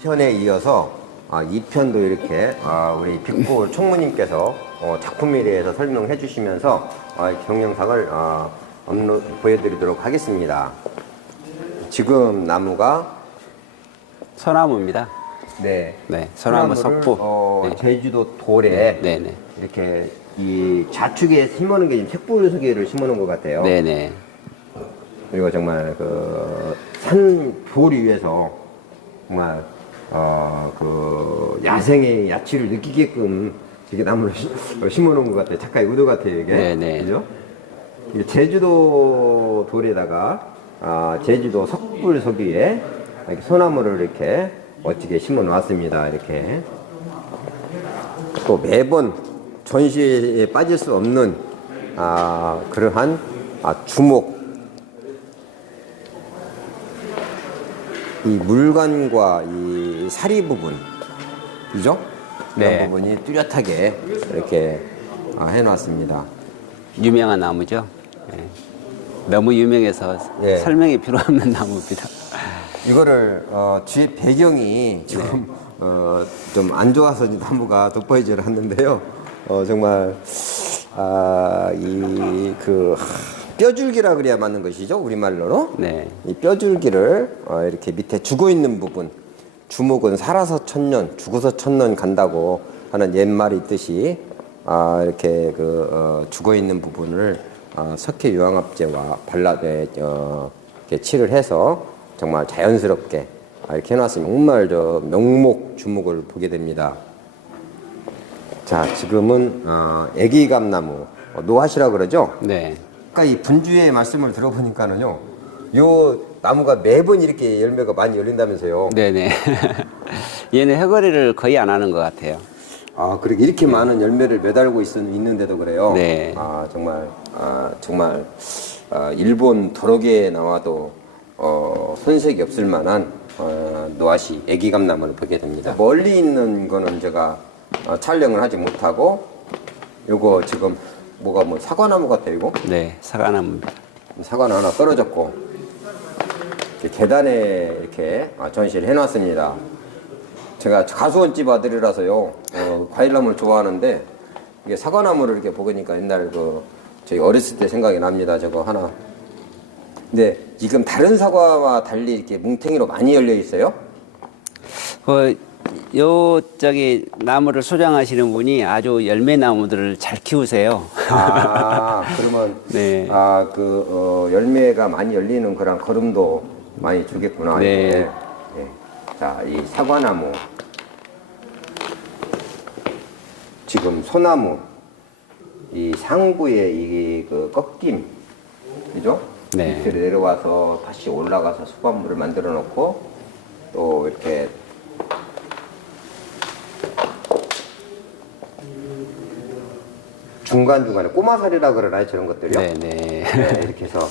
편에 이어서 2편도 이렇게 우리 빅골 총무님께서 작품에 대해서 설명해 주시면서 동영상을 보여드리도록 하겠습니다. 지금 나무가 소나무입니다. 네, 소나무 소나무를, 석부. 네. 제주도 돌에 네네. 이렇게 이 좌측에 심어놓은 게 지금 색불석이를 심어놓은 것 같아요. 네네. 그리고 정말 그 산 돌 위에서 정말 그 야생의 야취를 느끼게끔 이렇게 나무를 심어놓은 것 같아요. 작가의 의도 같아요, 이게. 네네. 그죠? 이게 제주도 돌에다가 제주도 석불석 위에 이렇게 소나무를 이렇게 멋지게 심어 놓았습니다. 이렇게. 또 매번 전시에 빠질 수 없는 그러한 주목. 이 물관과 이 사리 부분, 그죠? 이런 네. 부분이 뚜렷하게 이렇게 해놨습니다. 유명한 나무죠. 네. 너무 유명해서 예. 설명이 필요 없는 나무입니다. 이거를 뒤에 배경이 지금 좀 안 좋아서 나무가 돋보이질 않는데요. 정말 이 그 뼈줄기라 그래야 맞는 것이죠, 우리말로는. 네. 이 뼈줄기를 이렇게 밑에 죽어 있는 부분, 주목은 살아서 천년, 죽어서 천년 간다고 하는 옛말이 있듯이 이렇게 죽어 있는 부분을 석회 유황합제와 발라대 이렇게 칠을 해서 정말 자연스럽게 이렇게 해놨으면 정말 명목 주목을 보게 됩니다. 자, 지금은 애기감나무 노하시라 그러죠? 네. 아까 이 분주의 말씀을 들어보니까는요, 요 나무가 매번 이렇게 열매가 많이 열린다면서요. 네네. 얘는 해거리를 거의 안 하는 것 같아요. 그렇게 이렇게 많은 열매를 매달고 있는데도 그래요. 네. 정말 일본 도로계에 나와도 손색이 없을 만한 노하시 애기감나무를 보게 됩니다. 멀리 있는 거는 제가 촬영을 하지 못하고, 요거 지금 뭐가 사과나무 같아요, 이거? 네, 사과나무입니다. 사과는 하나 떨어졌고, 이렇게 계단에 이렇게 전시를 해놨습니다. 제가 가수원집 아들이라서요, 과일나무를 좋아하는데, 이게 사과나무를 이렇게 보니까 옛날 저희 어렸을 때 생각이 납니다, 저거 하나. 근데 지금 다른 사과와 달리 이렇게 뭉탱이로 많이 열려 있어요? 나무를 소장하시는 분이 아주 열매 나무들을 잘 키우세요. 그러면, 네. 열매가 많이 열리는 그런 걸음도 많이 주겠구나. 네. 이게. 네. 자, 이 사과나무. 지금 소나무. 이 상부의 꺾임. 그죠? 네. 밑으로 내려와서 다시 올라가서 수반물을 만들어 놓고, 또 이렇게 중간중간에 꼬마살이라 그러나요? 저런 것들이요? 네네. 네, 이렇게 해서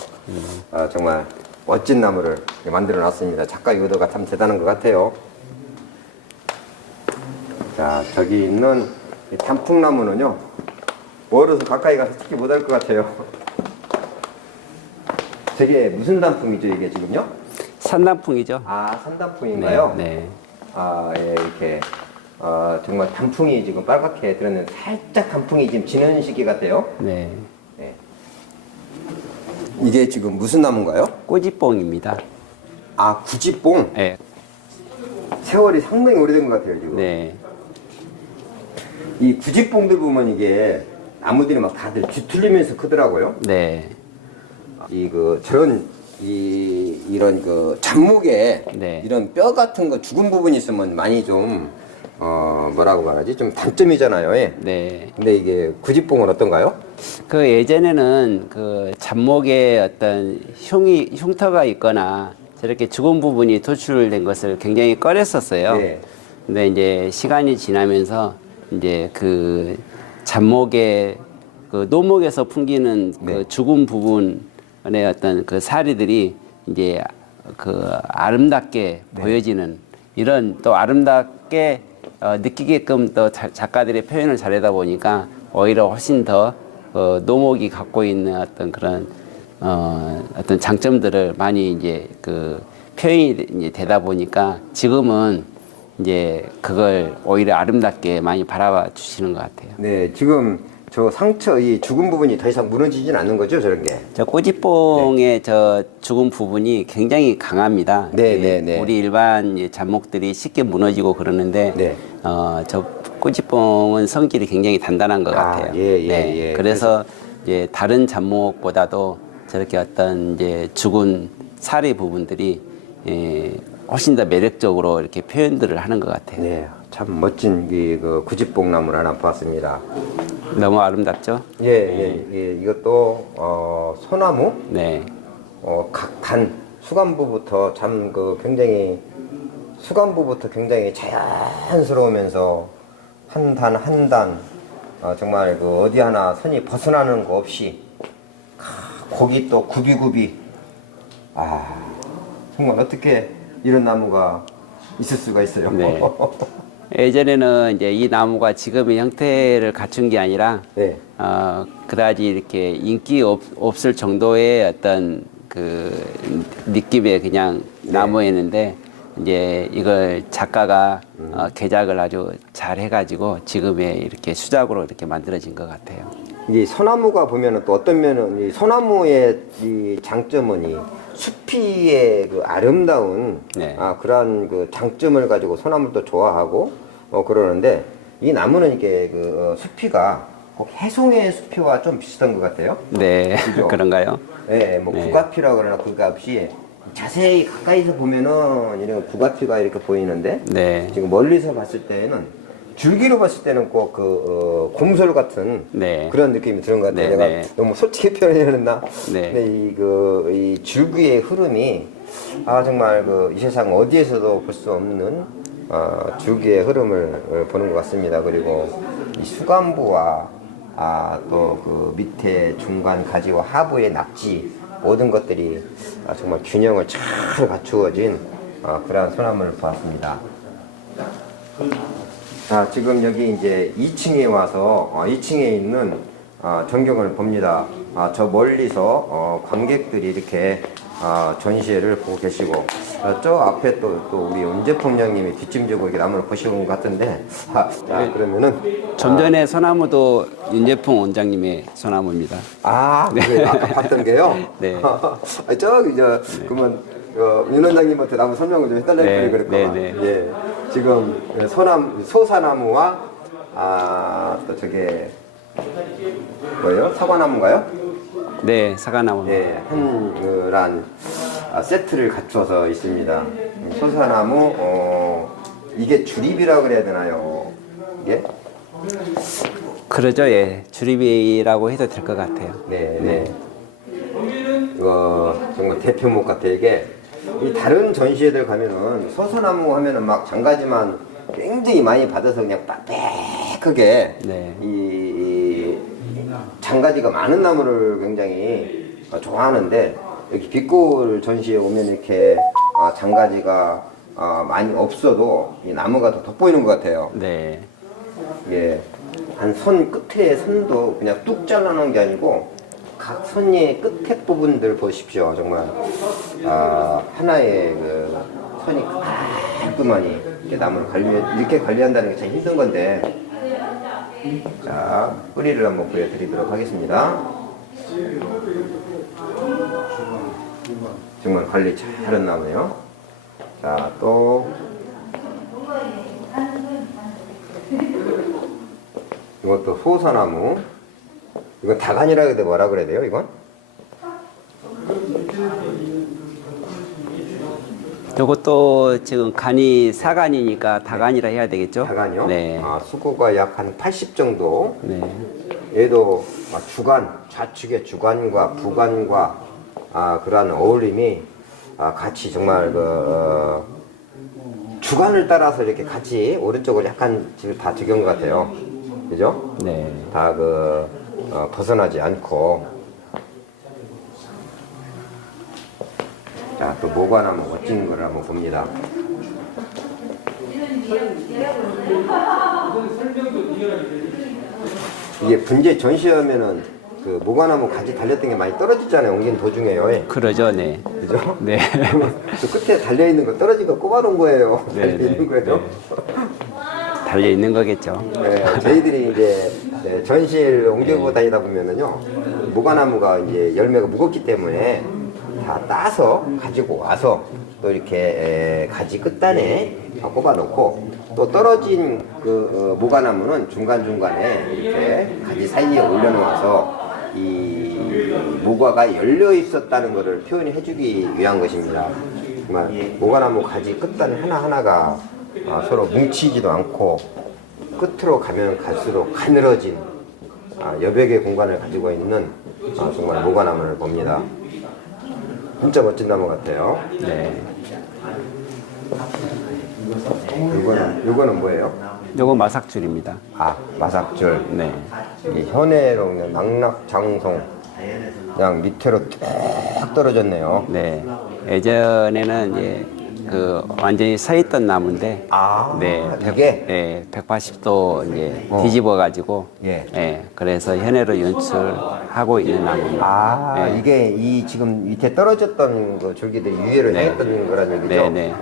정말 멋진 나무를 만들어 놨습니다. 작가의 의도가 참 대단한 것 같아요. 자, 저기 있는 이 단풍나무는요, 멀어서 가까이 가서 찍지 못할 것 같아요. 저게 무슨 단풍이죠, 이게 지금요? 산단풍이죠. 산단풍인가요? 네. 예, 이렇게 정말 단풍이 지금 빨갛게 들었는데 살짝 단풍이 지금 지는 시기 같아요. 네. 네. 이게 지금 무슨 나무인가요? 꼬지뽕입니다. 구지뽕. 네. 세월이 상당히 오래된 것 같아요, 지금. 네. 이 구지뽕들 보면 이게 나무들이 막 다들 뒤틀리면서 크더라고요. 네. 이런 잡목에 네. 이런 뼈 같은 거 죽은 부분이 있으면 많이 좀 뭐라고 말하지? 좀 단점이잖아요. 예. 네. 근데 이게 구지뽕은 어떤가요? 예전에는 잡목에 어떤 흉터가 있거나 저렇게 죽은 부분이 도출된 것을 굉장히 꺼렸었어요. 네. 근데 이제 시간이 지나면서 이제 잡목에 노목에서 풍기는 네. 죽은 부분의 어떤 사리들이 이제 아름답게 보여지는 이런 또 아름답게 느끼게끔 또 작가들의 표현을 잘하다 보니까 오히려 훨씬 더 노목이 갖고 있는 어떤 그런 어떤 장점들을 많이 이제 표현이 이제 되다 보니까 지금은 이제 그걸 오히려 아름답게 많이 바라봐 주시는 것 같아요. 네, 지금 저 상처 이 죽은 부분이 더 이상 무너지진 않는 거죠, 저런 게? 저 꼬지뽕의 저 죽은 부분이 굉장히 강합니다. 네, 예, 네, 네. 우리 일반 이 잡목들이 쉽게 무너지고 그러는데 네. 저 꼬지뽕은 성질이 굉장히 단단한 것 아, 같아요. 예, 예, 네, 예. 그래서 이제 다른 잡목보다도 저렇게 어떤 이제 죽은 사리 부분들이 훨씬 더 매력적으로 이렇게 표현들을 하는 것 같아요. 네, 참 멋진 그 구지뽕나무를 하나 봤습니다. 너무 아름답죠? 예, 예, 예, 이것도 소나무, 네, 각 단 수간부부터 참 그 굉장히 수간부부터 굉장히 자연스러우면서 한 단 한 단 정말 그 어디 하나 선이 벗어나는 거 없이 거기 또 굽이굽이 정말 어떻게 이런 나무가 있을 수가 있어요. 네. 예전에는 이제 이 나무가 지금의 형태를 갖춘 게 아니라 네. 그다지 이렇게 인기 없을 정도의 어떤 그 느낌의 그냥 나무였는데 이제 이걸 작가가 개작을 아주 잘 해가지고 지금의 이렇게 수작으로 이렇게 만들어진 것 같아요. 이 소나무가 보면은 또 어떤 면은 이 소나무의 이 장점은 이 숲이의 그 아름다운 네. 그러한 그 장점을 가지고 소나무를 또 좋아하고 그러는데 이 나무는 이게 그 숲이가 꼭 해송의 숲이와 좀 비슷한 것 같아요. 네, 그죠? 그런가요? 네, 뭐 네. 국화피라고 그러나 국화없이 자세히 가까이서 보면은 이런 국화피가 이렇게 보이는데 네. 지금 멀리서 봤을 때는 줄기로 봤을 때는 꼭 그 곰솔 같은 네. 그런 느낌이 드는 것 같아요. 네, 내가 네. 너무 솔직히 표현했나? 네. 근데 이 줄기의 흐름이 정말 이 세상 어디에서도 볼 수 없는 줄기의 흐름을 보는 것 같습니다. 그리고 이 수간부와 또 그 밑에 중간 가지와 하부의 낙지 모든 것들이 정말 균형을 잘 갖추어진 그러한 소나무를 보았습니다. 지금 여기 이제 2층에 와서 2층에 있는 전경을 봅니다. 저 멀리서 관객들이 이렇게 전시회를 보고 계시고 저 앞에 또 우리 은재풍 형님이 뒷짐지고 이렇게 나무를 보시는 것 같은데 자 그러면은 좀 전에 소나무도 윤재풍 원장님의 소나무입니다. 그게 아까 봤던 게요? 네. 저기 그러면 윤 원장님한테 나무 설명을 좀 해달라고 네, 그랬구만. 네, 네. 예, 지금 소사나무와 또 저게 뭐예요? 사과나무인가요? 네, 사과나무. 예, 한그란 세트를 갖춰서 있습니다. 소사나무 이게 주립이라고 그래야 되나요? 이게? 그러죠, 예. 주립이라고 해도 될 것 같아요. 네, 네. 이거 정말 대표목 같아. 이게 이 다른 전시회들 가면은 소사나무 하면은 막 장가지만 굉장히 많이 받아서 그냥 빽빽하게 네. 이 장가지가 많은 나무를 굉장히 좋아하는데 여기 빛골 전시회 오면 이렇게 장가지가 많이 없어도 이 나무가 더 돋보이는 것 같아요. 네. 이게 한 선 끝에 선도 그냥 뚝 잘라놓은 게 아니고 각 선의 끝에 부분들 보십시오. 정말 하나의 그 선이 깔끔하니 이렇게 나무를 이렇게 관리한다는 게 참 힘든 건데 자 뿌리를 한번 보여드리도록 하겠습니다. 정말 관리 잘한 나무네요. 자 또 이것도 소사나무. 이건 다간이라 그래야 돼, 뭐라 그래야 돼요, 이건? 이것도 지금 간이 사간이니까 다간이라 해야 되겠죠? 다간이요? 네. 수고가 약 한 80 정도. 네. 얘도 주간, 좌측의 주간과 부간과 그러한 어울림이 같이 정말 주간을 따라서 이렇게 같이 오른쪽으로 약간 지금 다 적은 것 같아요. 그죠? 네. 다 벗어나지 않고. 자, 또 모관 한번 멋진 걸 한번 봅니다. 이게 분재 전시하면은 그 모과나무 가지 달렸던 게 많이 떨어졌잖아요. 옮긴 도중에요. 예. 그러죠, 네. 그죠? 네. 저 끝에 달려 있는 거 떨어진 거 꼽아놓은 거예요. 네, 달려 네, 있는 거예요. 달려 있는 거겠죠. 네, 저희들이 이제 전시를 옮겨보고 다니다 보면은요, 모과나무가 이제 열매가 무겁기 때문에 다 따서 가지고 와서 또 이렇게 가지 끝단에 꼽아놓고 또 떨어진 그 모과나무는 중간중간에 이렇게 가지 사이에 올려놓아서 이 모과가 열려 있었다는 것을 표현해 주기 위한 것입니다. 정말 모과나무 가지 끝단 하나하나가 서로 뭉치지도 않고 끝으로 가면 갈수록 가늘어진 여백의 공간을 가지고 있는 정말 모과나무를 봅니다. 진짜 멋진 나무 같아요. 네. 이거는 뭐예요? 요거 마삭줄입니다. 마삭줄. 네. 이 현해로 그냥 낙낙장송 그냥 밑으로 쭉 떨어졌네요. 네. 예전에는 이제 그 완전히 서 있던 나무인데, 네, 이게? 네, 180도 이제 뒤집어 가지고, 예. 그래서 현해로 연출하고 있는 나무입니다. 네. 이게 이 지금 밑에 떨어졌던 그 줄기들이 위에로 향했던 거란 얘기죠? 네, 네.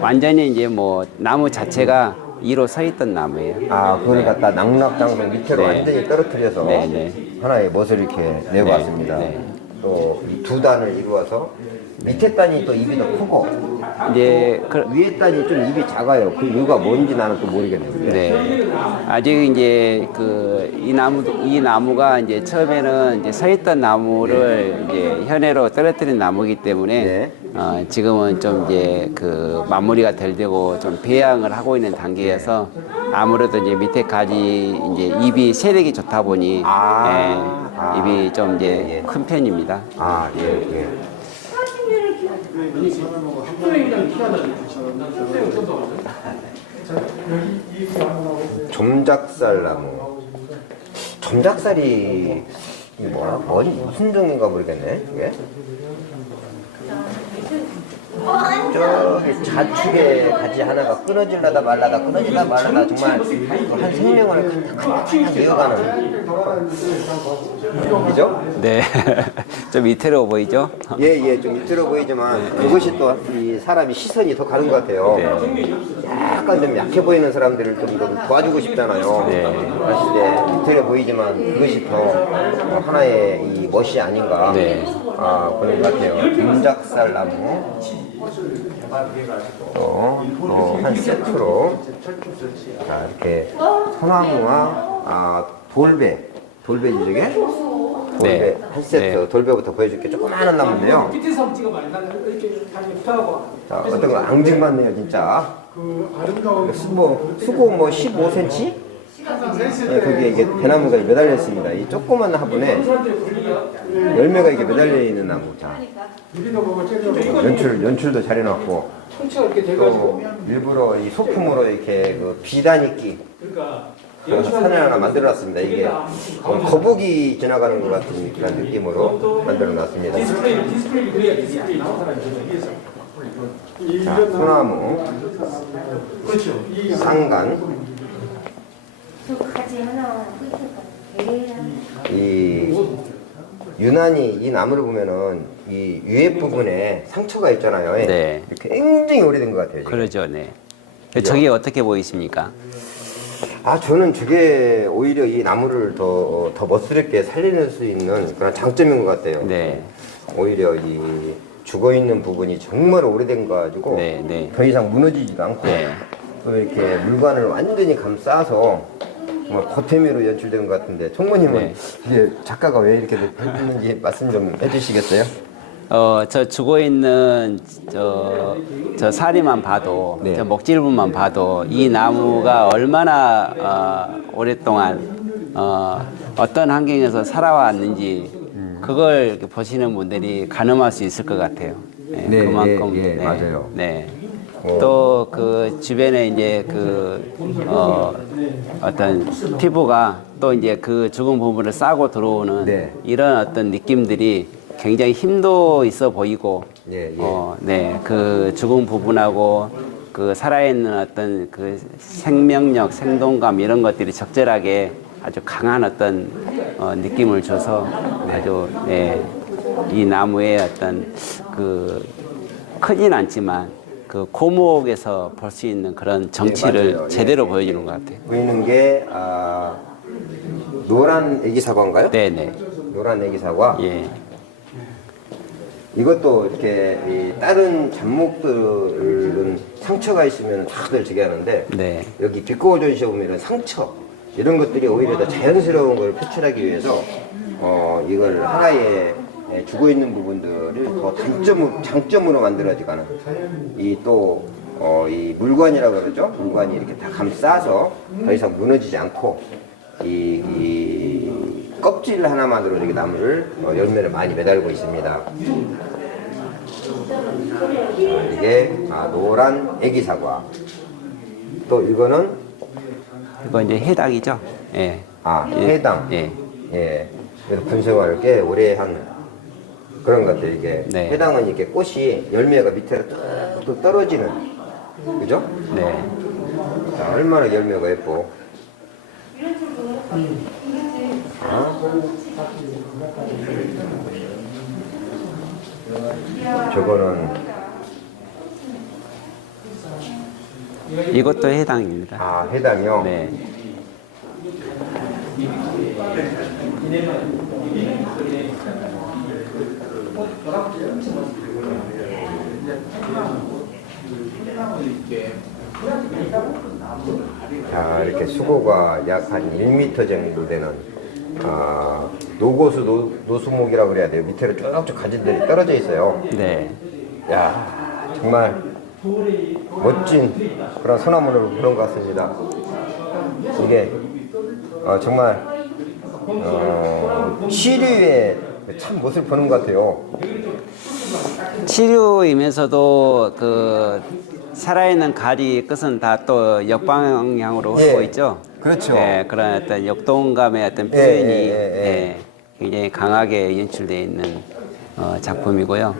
완전히 이제 뭐 나무 자체가 이로 서 있던 나무예요. 그걸 갖다 낙낙장송 밑으로 네. 완전히 떨어뜨려서 네, 네. 하나의 멋을 이렇게 내고 네, 왔습니다. 네. 또 이 두 단을 이루어서 밑에 단이 또 입이 더 크고 이제 위에 단이 좀 입이 작아요. 그 이유가 뭔지 나는 또 모르겠네요. 네. 아직 이제 이 나무가 이제 처음에는 이제 서 있던 나무를 이제 현해로 떨어뜨린 나무이기 때문에 네. 지금은 좀 이제 그 마무리가 될 되고 좀 배양을 하고 있는 단계여서 아무래도 이제 밑에 가지 이제 입이 세력이 좋다 보니 입이 좀 이제 큰 편입니다. 예. 점작살나무. 점작살이 무슨 종인가 모르겠네. 이게. 저기 좌측에 가지 하나가 끊어질라다 말라다 정말 한 생명을 탁탁탁 이어가는 그죠? 네. 좀 위태로워 보이죠? 예, 좀 위태로 보이지만 그것이 또 이 사람이 시선이 더 가는 것 같아요. 약간 좀 약해 보이는 사람들을 좀 도와주고 싶잖아요. 네. 사실 때 위태로 보이지만 그것이 더 하나의 이 멋이 아닌가 네. 그런 것 같아요. 금작살 나무 한 세트로 자 이렇게 소나무와 돌배지 저게? 돌배 네. 한 세트 네. 돌배부터 보여줄게. 조그마한 나무인데요. 밑에서 한번 찍어봐요. 나는 이렇게 다시 붙어가고. 자, 어떤 거 앙증맞네요 진짜. 그 아름다운 수고 15cm? 네, 거기에 이게 대나무가 매달려 있습니다. 이 조그만 화분에 열매가 이게 매달려 있는 나무. 자, 유리도 보고 째려. 연출도 잘 해놨고 통째가 이렇게 또 돼가지고. 일부러 이 소품으로 이렇게 그 비단이끼 그러니까 산을 하나 만들어놨습니다. 이게 거북이 지나가는 것 같은 그런 느낌으로 만들어놨습니다. 디스플레이 그래야 디스플레이 나온 사람이 위에서. 자, 소나무, 그렇죠. 이 쌍간, 가지 하나 끝에가 이 유난히 이 나무를 보면은 이 위에 부분에 상처가 있잖아요. 네. 이렇게 굉장히 오래된 것 같아요. 지금. 그러죠, 네. 저게 어떻게 보이십니까? 저는 저게 오히려 이 나무를 더 멋스럽게 살려낼 수 있는 그런 장점인 것 같아요. 네. 오히려 이 죽어 있는 부분이 정말 오래된 거 가지고 네, 네. 더 이상 무너지지도 않고 네. 또 이렇게 물관을 완전히 감싸서 정말 고태미로 연출된 것 같은데 총무님은 네. 이게 작가가 왜 이렇게 했는지 말씀 좀 해주시겠어요? 저 죽어 있는 저 사리만 봐도, 네. 저 목질부만 봐도 이 나무가 얼마나 오랫동안 어떤 환경에서 살아왔는지 그걸 이렇게 보시는 분들이 가늠할 수 있을 것 같아요. 네, 네, 그만큼 예, 맞아요. 네. 또 그 주변에 이제 어떤 피부가 또 이제 그 죽은 부분을 싸고 들어오는 네. 이런 어떤 느낌들이 굉장히 힘도 있어 보이고, 예. 네, 그 죽은 부분하고 그 살아있는 어떤 그 생명력, 생동감 이런 것들이 적절하게 아주 강한 어떤 느낌을 줘서 아주 예, 이 나무의 어떤 그 크진 않지만 그 고목에서 볼 수 있는 그런 정치를 맞아요. 제대로 예. 보여주는 것 같아요. 보이는 게 노란 애기사과인가요? 네네. 노란 애기사과. 예. 이것도 이렇게 다른 잡목들은 상처가 있으면 다들 저기 하는데 네. 여기 비꼬어 전시에 보면 이런 상처 이런 것들이 오히려 더 자연스러운 걸 표출하기 위해서 이걸 하나의 죽어 있는 부분들을 더 장점으로 만들어지가는 이 또 이 물관이라고 그러죠. 물관이 이렇게 다 감싸서 더 이상 무너지지 않고 이 껍질 하나만으로 이렇게 나무를 열매를 많이 매달고 있습니다. 이게 노란 애기사과. 또 이거는 이거 이제 해당이죠. 예. 해당. 예. 예. 그래서 분생활을 꽤 오래 한 그런 것 같아요. 이게 네. 해당은 이렇게 꽃이 열매가 밑으로 뚝뚝 떨어지는, 그죠? 네. 자, 얼마나 열매가 예뻐. 저거는 이것도 해당입니다. 해당이요. 네. 자, 이렇게 수고가 약 한 1m 정도 되는 노고수 노수목이라고 그래야 돼요. 밑으로 쭉쭉 가지들이 떨어져 있어요. 네. 야, 정말 멋진 그런 소나무를 보는 것 같습니다. 이게 정말 시류의 참 멋을 보는 것 같아요. 치료이면서도 그 살아있는 가지 끝은 다 또 역방향으로 흐르고 예, 있죠. 그렇죠. 예, 그런 어떤 역동감의 어떤 예, 표현이 예. 굉장히 강하게 연출되어 있는 작품이고요.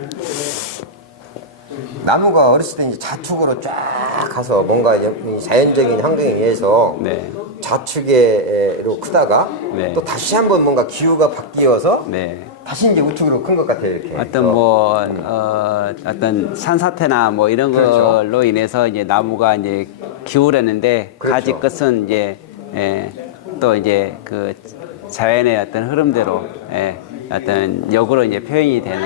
나무가 어렸을 때 이제 좌측으로 쫙 가서 뭔가 이 자연적인 환경에 의해서 네. 좌측으로 크다가 네. 또 다시 한번 뭔가 기후가 바뀌어서 네. 다시 이제 우측으로 큰 것 같아요. 이렇게. 어떤 뭐 어떤 산사태나 뭐 이런 그렇죠. 걸로 인해서 이제 나무가 이제 기울었는데 그렇죠. 가지 끝은 이제 또 이제 그 자연의 어떤 흐름대로 어떤 역으로 이제 표현이 되는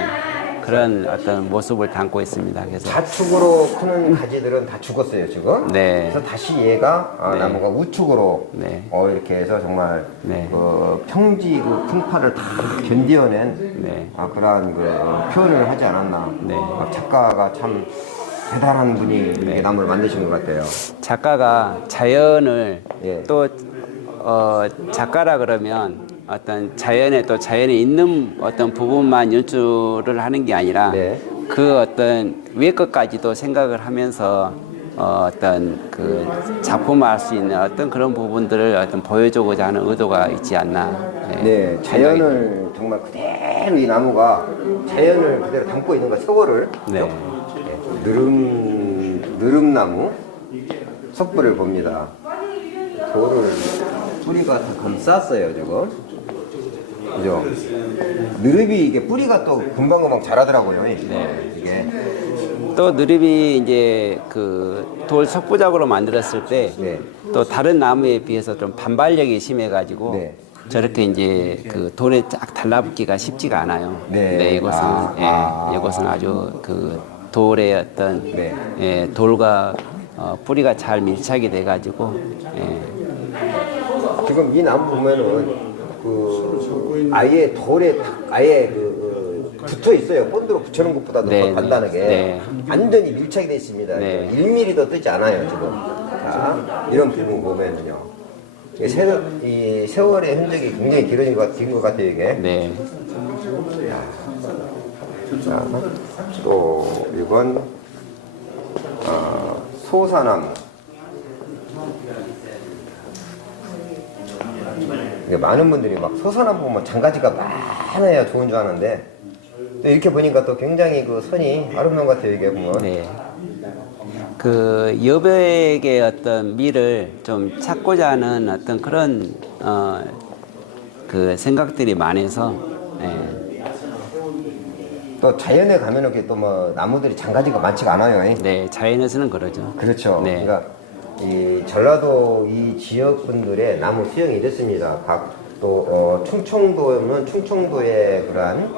그런 어떤 모습을 담고 있습니다. 그래서 좌측으로 크는 가지들은 다 죽었어요 지금. 네. 그래서 다시 얘가 네. 나무가 우측으로 네. 이렇게 해서 정말 네. 평지 그 풍파를 다 견뎌낸 네. 그러한 표현을 하지 않았나. 네. 작가가 참 대단한 분이 이렇게 나무를 만드신 것 같아요. 작가가 자연을 예. 또 작가라 그러면 어떤 자연에 또 자연에 있는 어떤 부분만 연출을 하는 게 아니라 네. 그 어떤 위에 것까지도 생각을 하면서 어떤 그 작품을 할 수 있는 어떤 그런 부분들을 어떤 보여주고자 하는 의도가 있지 않나. 네, 자연을 정말 그대로 이 나무가 자연을 그대로 담고 있는 거 세월을 네. 느릅나무 석불을 봅니다. 돌을 뿌리가 다 감쌌어요 지금. 그죠? 느릅이 이게 뿌리가 또 금방금방 자라더라고요. 이게. 또 느릅이 이제 그 돌 석부작으로 만들었을 때 또 네. 다른 나무에 비해서 좀 반발력이 심해가지고 네. 저렇게 이제 그 돌에 쫙 달라붙기가 쉽지가 않아요. 네. 이것은 이것은 아주 그 돌의 어떤 네. 돌과 뿌리가 잘 밀착이 돼가지고 지금 이 나무 보면은 그 아예 돌에 아예 붙어 있어요. 본드로 붙여놓은 것보다도 네, 더 단단하게 네. 완전히 밀착이 돼 있습니다. 네. 1mm도 뜨지 않아요 지금. 자, 이런 부분 보면은요. 이 세월의 흔적이 굉장히 긴 것 같아요 이게. 네. 자, 또 이건 소사나무. 이게 많은 분들이 막 소사나무 보면 장가지가 많아야 좋은 줄 아는데 또 이렇게 보니까 또 굉장히 그 선이 아름다운 것 같아요 이게 보면. 네. 그 여백의 어떤 미를 좀 찾고자 하는 어떤 그런 그 생각들이 많아서 예. 또 자연에 가면은 이렇게 또 뭐 나무들이 장가지가 많지가 않아요. 네, 자연에서는 그러죠. 그렇죠. 네. 그러니까 이 전라도 이 지역 분들의 나무 수영이 이렇습니다. 또 충청도는 충청도의 그러한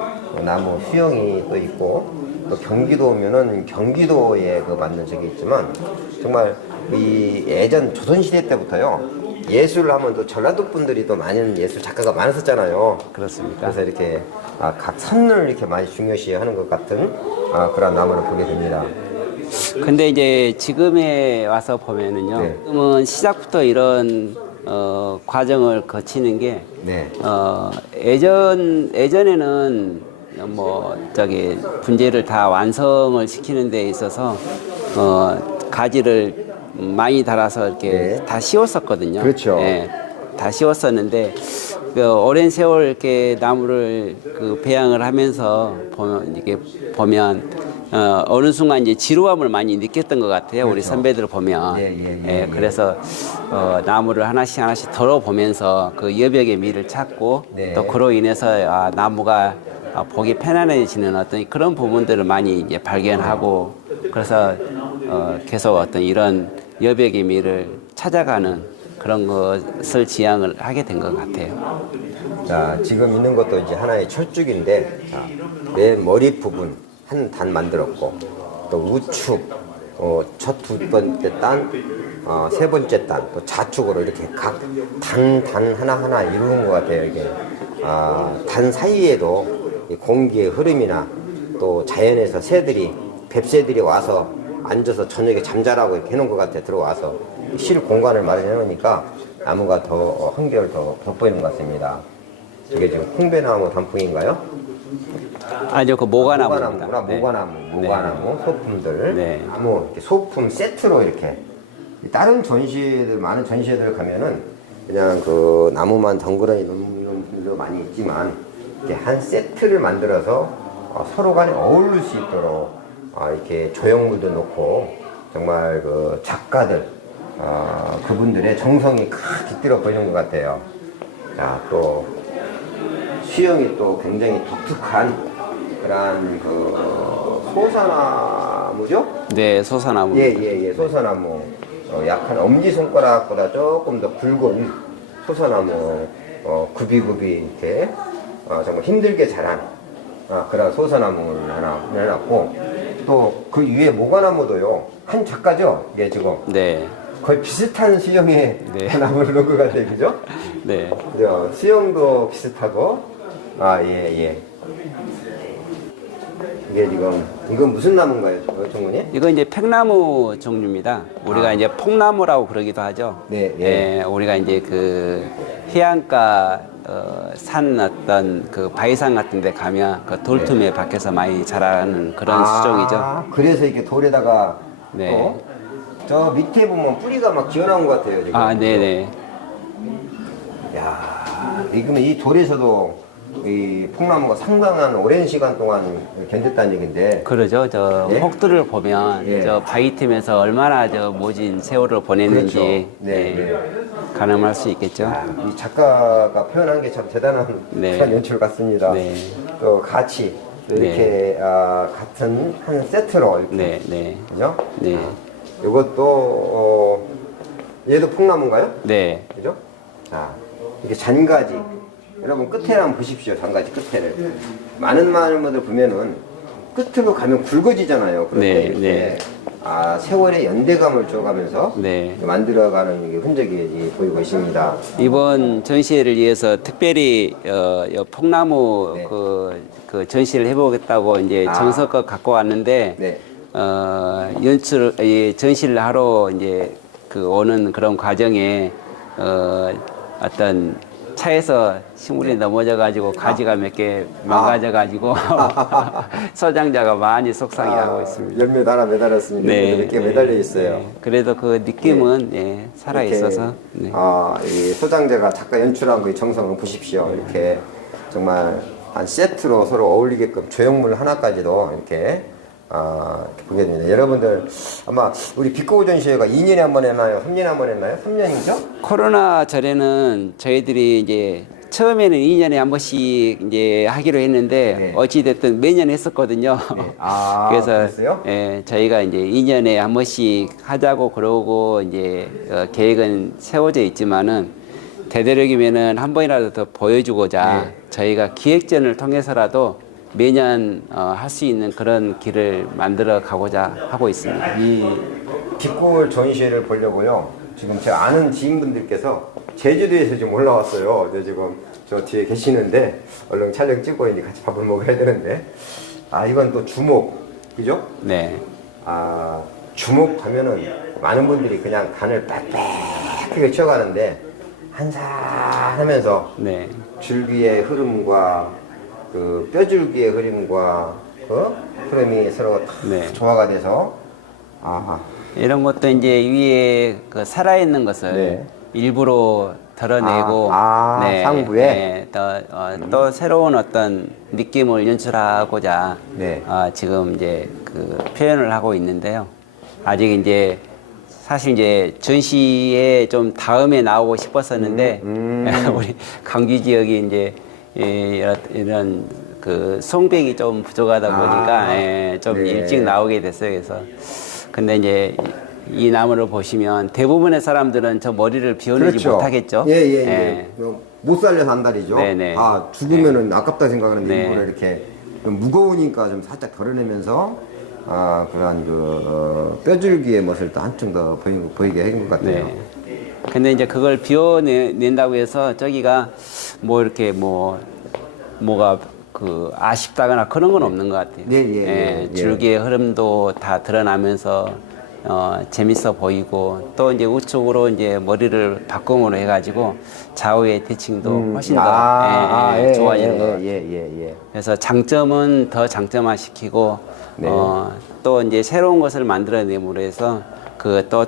나무 수영이 또 있고, 또 경기도 오면은 경기도에 그 맞는 적이 있지만, 정말 이 예전 조선시대 때부터요, 예술을 하면 또 전라도 분들이 또 많은 예술 작가가 많았었잖아요. 그렇습니까? 그래서 이렇게 각 선을 이렇게 많이 중요시하는 것 같은 그런 나무를 보게 됩니다. 근데 이제 지금에 와서 보면은요, 네. 지금은 시작부터 이런 과정을 거치는 게 네. 예전에는 뭐 저기 분재를 다 완성을 시키는 데 있어서 가지를 많이 달아서 이렇게 네. 다 씌웠었거든요. 그렇죠. 예, 다 씌웠었는데 그 오랜 세월 이렇게 나무를 그 배양을 하면서 보면 이게 보면 어느 순간 이제 지루함을 많이 느꼈던 것 같아요. 우리 그렇죠. 선배들을 보면. 예. 그래서 나무를 하나씩 덜어보면서 그 여백의 미를 찾고 네. 또 그로 인해서 나무가 보기 편안해지는 어떤 그런 부분들을 많이 이제 발견하고 그래서 계속 어떤 이런 여백의 미를 찾아가는 그런 것을 지향을 하게 된 것 같아요. 자, 지금 있는 것도 이제 하나의 철쭉인데, 자, 맨 머리 부분 한 단 만들었고, 또 우측, 첫 두 번째 단, 세 번째 단, 또 좌측으로 이렇게 각 단 하나하나 이루는 것 같아요, 이게. 단 사이에도 이 공기의 흐름이나 또 자연에서 새들이, 뱁새들이 와서 앉아서 저녁에 잠자라고 이렇게 해놓은 것 같아, 들어와서. 쉴 공간을 마련해 놓으니까 나무가 더 한결 더 돋보이는 것 같습니다. 이게 지금 콩배나무 단풍인가요? 아니요, 그 모과나무입니다. 모과나무구나. 모과나무 소품들. 네. 나무 이렇게 소품 세트로 이렇게. 다른 전시회들, 많은 전시회들 가면은 그냥 그 나무만 덩그러니 놓는 분도 많이 있지만, 이렇게 한 세트를 만들어서 서로 간에 어울릴 수 있도록 이렇게 조형물도 놓고, 정말 그 작가들, 그분들의 정성이 깃들어 보이는 것 같아요. 자, 또 수영이 또 굉장히 독특한 그런 그 소사나무죠? 네, 소사나무. 예, 소사나무. 약한 엄지손가락보다 조금 더 굵은 소사나무, 굽이굽이 이렇게 정말 힘들게 자란 그런 소사나무를 하나 해놨고, 또 그 위에 모과나무도요, 한 작가죠? 이게 지금 네. 거의 비슷한 수영의 네. 나무를 놓은 것 같아요, 그죠? 네. 그죠? 수영도 비슷하고, 예. 이게 지금, 이건 무슨 나무인가요, 정문이? 이거 이제 팽나무 종류입니다. 우리가 이제 퐁나무라고 그러기도 하죠. 네, 예. 우리가 이제 그 해안가 산 어떤 그 바위산 같은 데 가면 그 돌틈에 박혀서 많이 자라는 그런 수종이죠. 그래서 이렇게 돌에다가 네. 또, 저 밑에 보면 뿌리가 막 기어나온 것 같아요, 지금. 네네. 야, 그러면 이 돌에서도 이 콩나무가 상당한 오랜 시간 동안 견뎠다는 얘기인데. 그러죠. 저 예? 혹들을 보면 예. 저 바위 틈에서 얼마나 저 모진 세월을 보냈는지 그렇죠. 네, 예, 네. 가늠할 수 있겠죠. 이 작가가 표현한 게 참 대단한 네. 그런 연출 같습니다. 네. 또 같이 또 이렇게 같은 한 세트로 이렇게. 네. 그죠? 네. 이것도 얘도 콩나무인가요? 네. 그죠? 자, 이게 잔가지. 여러분 끝에 한번 보십시오. 잔가지 끝에를. 많은 나무들 보면은 끝으로 가면 굵어지잖아요. 그런데 네, 이렇게 네. 세월의 연대감을 줘가면서 네. 만들어가는 이게 흔적이 보이고 있습니다. 이번 전시회를 위해서 특별히 퐁나무 네. 그 전시를 해보겠다고 이제 정성껏 갖고 왔는데 네. 이 전시를 하러 이제 그 오는 그런 과정에 어떤 차에서 식물이 넘어져가지고 가지가 몇 개 망가져가지고 소장자가 많이 속상해하고 있습니다. 열매 하나 매달았습니다. 이렇게 매달려 있어요. 네. 그래도 그 느낌은 살아 있어서. 네. 이 소장자가 작가 연출한 그 정성을 보십시오. 이렇게 정말 한 세트로 서로 어울리게끔 조형물 하나까지도 이렇게 이렇게 보게 됩니다. 여러분들 아마 우리 빛고울 전시회가 2년에 한 번 했나요? 3년에 한 번 했나요? 3년이죠? 코로나 전에는 저희들이 이제 처음에는 2년에 한 번씩 이제 하기로 했는데 네. 어찌됐든 매년 했었거든요. 네. 그래서 그랬어요? 예, 저희가 이제 2년에 한 번씩 하자고 그러고 이제 계획은 세워져 있지만은 되도록이면은 한 번이라도 더 보여주고자 네. 저희가 기획전을 통해서라도 매년 할 수 있는 그런 길을 만들어 가고자 하고 있습니다. 이 빛고울 전시회를 보려고요. 지금 제가 아는 지인분들께서 제주도에서 지금 올라왔어요. 근데 지금 저 뒤에 계시는데 얼른 촬영 찍고 이제 같이 밥을 먹어야 되는데 이건 또 주목 그죠? 네, 주목 하면은 많은 분들이 그냥 간을 빽빽하게 치워가는데 한산하면서 네, 줄기의 흐름과 그 뼈줄기의 흐름과 흐름이 서로 다 네. 조화가 돼서 이런 것도 이제 위에 그 살아있는 것을 네. 일부러 덜어내고 상부에? 네, 또 새로운 어떤 느낌을 연출하고자 네. 지금 이제 그 표현을 하고 있는데요. 아직 이제 사실 이제 전시에 좀 다음에 나오고 싶었었는데 우리 강주 지역이 이제 이런 그 송백이 좀 부족하다 보니까 좀 네. 일찍 나오게 됐어요. 그래서 근데 이제 이 나무를 보시면 대부분의 사람들은 저 머리를 비워내지 못하겠죠. 예. 못 살려서 한다리죠. 네네. 죽으면은 아깝다 생각하는데 네. 일부러 이렇게 좀 무거우니까 좀 살짝 덜어내면서 그런 뼈줄기의 멋을 또 한층 더 보이게 해준 것 같아요. 네. 근데 이제 그걸 비워낸다고 해서 저기가 뭐 이렇게 뭐가 그 아쉽다거나 그런 건 없는 것 같아요. 예. 줄기의 흐름도 다 드러나면서 재밌어 보이고 또 이제 우측으로 이제 머리를 바꿈으로 해가지고 좌우의 대칭도 훨씬 더 좋아지는 것 같아요. 예. 그래서 장점은 더 장점화시키고 네. 또 이제 새로운 것을 만들어내므로 해서 그 또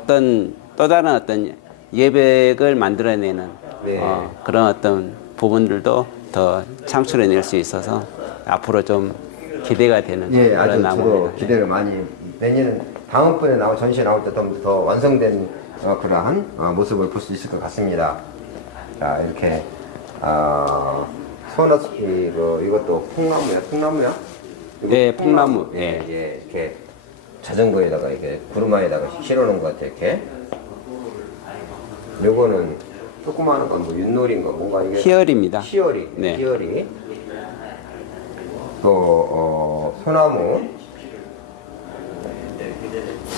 다른 어떤 예백을 만들어내는 네. 그런 어떤 부분들도 더 창출해낼 수 있어서 앞으로 좀 기대가 되는 예, 그런 아주 저도 나무입니다. 기대를 많이 내년은 다음번에 전시회 나올 때 좀 더 완성된 그러한 모습을 볼 수 있을 것 같습니다. 자 이렇게 소나스피 이것도 풍나무야? 네, 풍나무. 예, 이렇게 자전거에다가 이렇게 구루마에다가 실어놓은 것 같아 이렇게. 요거는 조그마한 건 뭐 윷놀이인가 뭔가 이게 희열입니다. 희열이. 네. 희열이. 또 소나무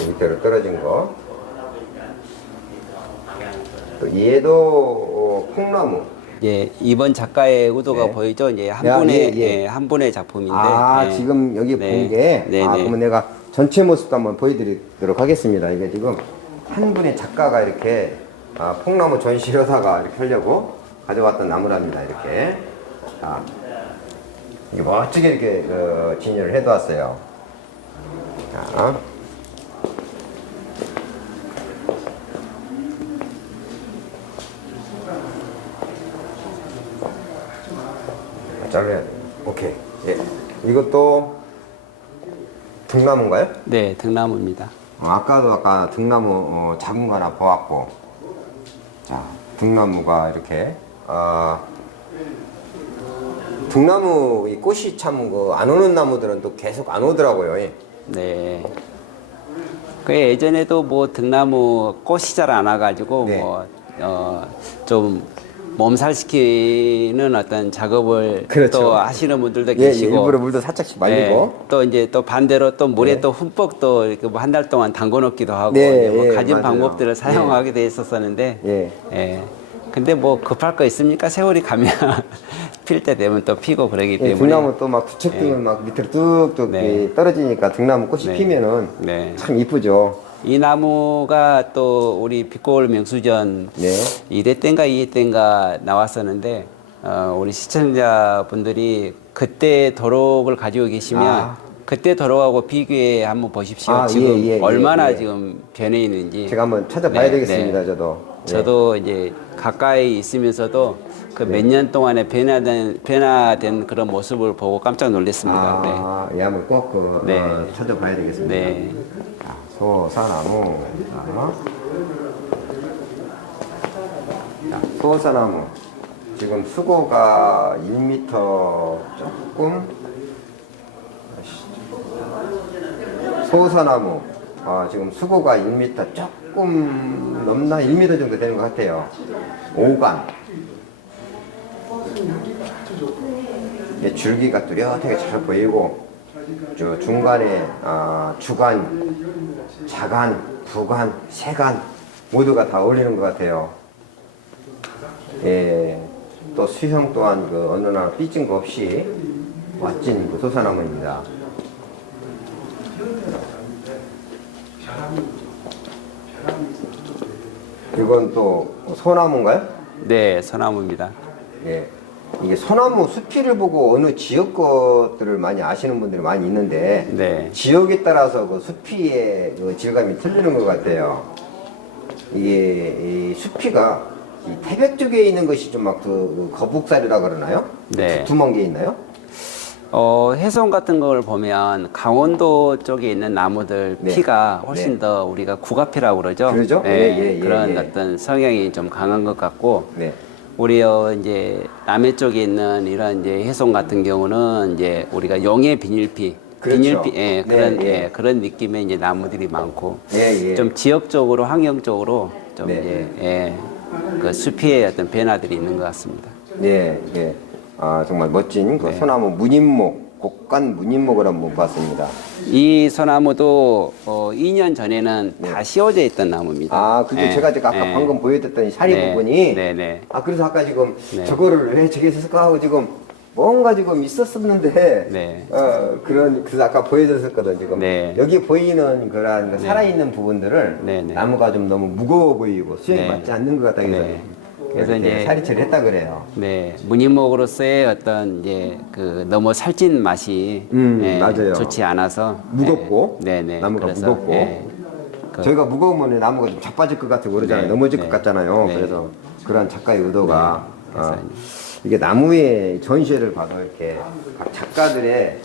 밑으로 떨어진 거. 또 얘도 풍나무. 예, 이번 작가의 의도가 네. 보이죠? 이제 한 야, 분의 예. 한 분의 작품인데. 예. 지금 여기 네. 본 게. 네, 네. 그러면 내가 전체 모습도 한번 보여드리도록 하겠습니다. 이게 지금 한 분의 작가가 이렇게 풍나무 전시료사가 이렇게 하려고 가져왔던 나무랍니다. 이렇게. 이게 멋지게 이렇게 진열을 해두었어요. 자. 잘라야 돼. 오케이. 예. 이것도 등나무인가요? 네, 등나무입니다. 아까 등나무 작은 거 하나 보았고, 자 등나무가 이렇게 등나무 이 꽃이 참 안 오는 나무들은 또 계속 안 오더라고요. 예. 네. 그 예전에도 뭐 등나무 꽃이 잘 안 와가지고 네. 좀 몸살시키는 어떤 작업을 그렇죠. 또 하시는 분들도 예, 계시고 일부러 물도 살짝씩 말리고. 또 이제 또 반대로 또 물에 네. 또 흠뻑 또 이렇게 뭐 한 달 동안 담궈 놓기도 하고 네, 이제 뭐 예, 가진 맞아요. 방법들을 사용하게 돼 있었었는데 예. 근데 뭐 급할 거 있습니까? 세월이 가면 필 때 되면 또 피고 그러기 예, 때문에 등나무 또 막 부쩍 뜨면 막 밑으로 뚝뚝 네. 떨어지니까 등나무 꽃이 네. 피면은 네. 참 이쁘죠. 이 나무가 또 우리 빛고울 명수전 네. 1회 때인가 2회 때인가 나왔었는데 우리 시청자분들이 그때 도록을 가지고 계시면 그때 도록하고 비교해 한번 보십시오. 지금 예, 얼마나 예. 지금 변해 있는지. 제가 한번 찾아봐야 네, 되겠습니다. 네. 저도. 저도 이제 가까이 있으면서도 그 몇 년 동안에 변화된 그런 모습을 보고 깜짝 놀랐습니다. 아, 이 한번 꼭 네. 찾아봐야 되겠습니다. 네. 자, 소사나무. 자, 소사나무. 지금 수고가 1m 조금. 소사나무. 지금 수고가 1m 조금 넘나? 1m 정도 되는 것 같아요. 5간. 줄기가 뚜렷하게 잘 보이고, 저 중간에 주간, 자간, 부간, 세간 모두가 다 어울리는 것 같아요. 예, 또 수형 또한 그 어느 날 삐진 거 없이 멋진 그 소사나무입니다. 이건 또 소나무인가요? 네, 소나무입니다. 예. 이게 소나무 숲이를 보고 어느 지역 것들을 많이 아시는 분들이 많이 있는데 네. 지역에 따라서 그 숲이의 그 질감이 틀리는 것 같아요. 이게 이 숲이가 이 태백 쪽에 있는 것이 좀 막 그 거북살이라 그러나요? 네. 두툼한 게 있나요? 해송 같은 걸 보면 강원도 쪽에 있는 나무들 네. 피가 훨씬 네. 더 우리가 국화피라고 그러죠. 그러죠? 네, 예, 그런 예. 어떤 성향이 좀 강한 것 같고 네. 우리 이제 남해 쪽에 있는 이런 이제 해송 같은 경우는 이제 우리가 용의 비닐피, 그렇죠. 비닐피, 예, 네, 그런 예. 예, 그런 느낌의 이제 나무들이 많고 예, 예. 좀 지역적으로 환경적으로 좀 네. 이제 예, 그 숲의 어떤 변화들이 있는 것 같습니다. 예, 예. 정말 멋진 그 네. 소나무 무늬목, 곡간 무늬목을 한번 봤습니다. 이 소나무도 2년 전에는 다 씌워져 있던 나무입니다. 그게 예, 제가 아까 예. 방금 보여드렸던 이 사리 네, 부분이 네, 네. 그래서 아까 지금 네. 저거를 왜 저게 있었을까 하고 지금 뭔가 지금 있었었는데 네. 그래서 아까 보여줬었거든 지금 네. 여기 보이는 그런 그 살아있는 부분들을 네, 네. 나무가 좀 너무 무거워 보이고 수행이 네. 맞지 않는 것 같다 그래서 네. 그래서 이제 살이 처리했다 그래요. 네, 무늬목으로서의 어떤 이제 그 너무 살찐 맛이 맞아요. 좋지 않아서 무겁고, 네, 네. 나무가 그래서, 무겁고. 예, 그- 저희가 무거우면 나무가 좀 자빠질 것 같고 그러잖아요. 네, 넘어질 네. 것 같잖아요. 네. 그래서 그런 작가의 의도가 그래서 이게 나무의 전시회를 봐도 이렇게 각 작가들의